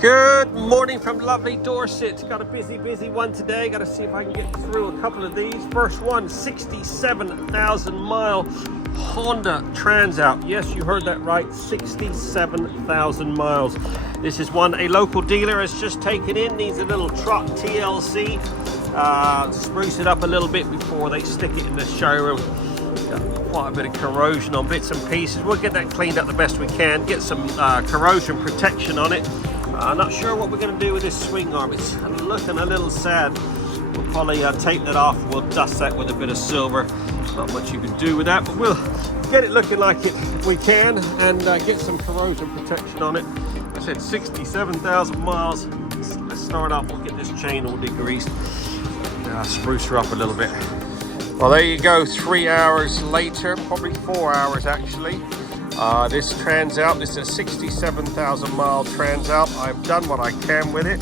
Good morning from lovely Dorset. Got a busy one today. Got to see if I can get through a couple of these. First one, 67,000 mile Honda Transalp. Yes, you heard that right, 67,000 miles. This is one a local dealer has just taken in. Needs a little truck TLC. Spruce it up a little bit before they stick it in the showroom. Got quite a bit of corrosion on bits and pieces. We'll get that cleaned up the best we can. Get some corrosion protection on it. I'm not sure what we're going to do with this swing arm. It's looking a little sad. We'll probably tape that off. We'll dust that with a bit of silver. Not much you can do with that, but we'll get it looking like it if we can and get some corrosion protection on it. I said 67,000 miles. Let's start off. We'll get this chain all degreased. Spruce her up a little bit. Well, there you go. 3 hours later, probably 4 hours actually. This Transalp, this is a 67,000 mile Transalp. I've done what I can with it.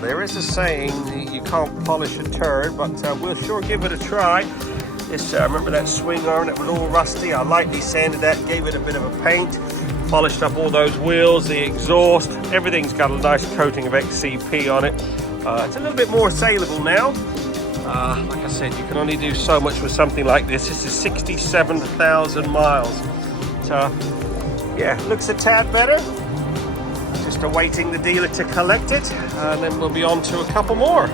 There is a saying, you can't polish a turd, but we'll sure give it a try. This, remember that swing arm that was all rusty? I lightly sanded that, gave it a bit of a paint, polished up all those wheels, the exhaust. Everything's got a nice coating of XCP on it. It's a little bit more saleable now. Like I said, you can only do so much with something like this. This is 67,000 miles. Yeah, looks a tad better. Just awaiting the dealer to collect it, and then we'll be on to a couple more.